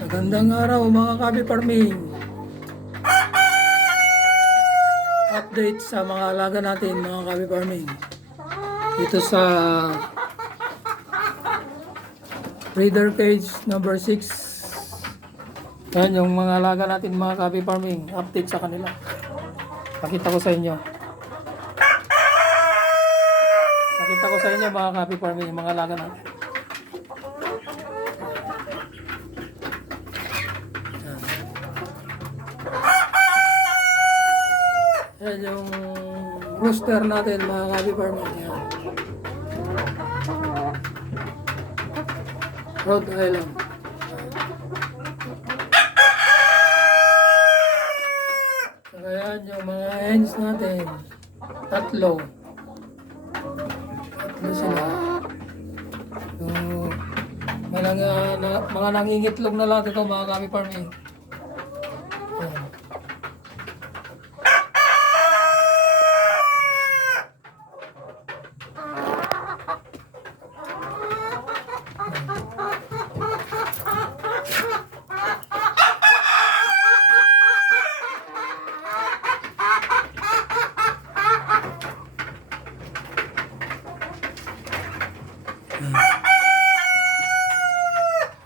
Magandang araw mga Kabi Farming. Update sa mga alaga natin mga Kabi Farming. Dito sa breeder cage number 6. Yan yung mga alaga natin mga Kabi Farming. Update sa kanila. Pakita ko sa inyo. Pakita ko sa inyo mga Kabi Farming, yung mga alaga natin. Yan yung rooster natin mga Kabi Farming. Yan. Rhode Island. Saka yan yung mga hens natin. Tatlo sila. So, mga nangingitlog na lang ito mga Kabi Farming. Yan.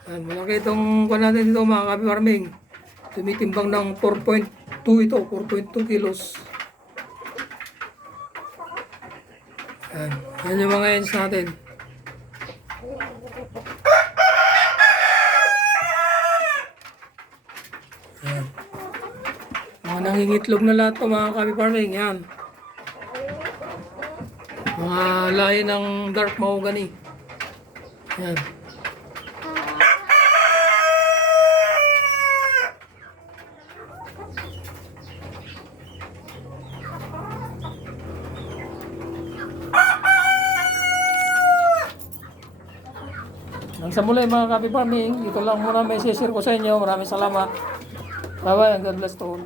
Yan, malaki itong kuha natin dito mga Kabi Farming. Tumitimbang ng 4.2 ito, 4.2 kilos. Yan, yan yung mga hens natin. Yan. Mga nangingitlog na lahat ito mga Kabi Farming. Yan. Mga lahi ng dark mahogany. Yan. Hanggang sa muli mga Kabi Farming, ito lang muna may share ko sa inyo. Maraming salamat. Bye bye and God bless to all.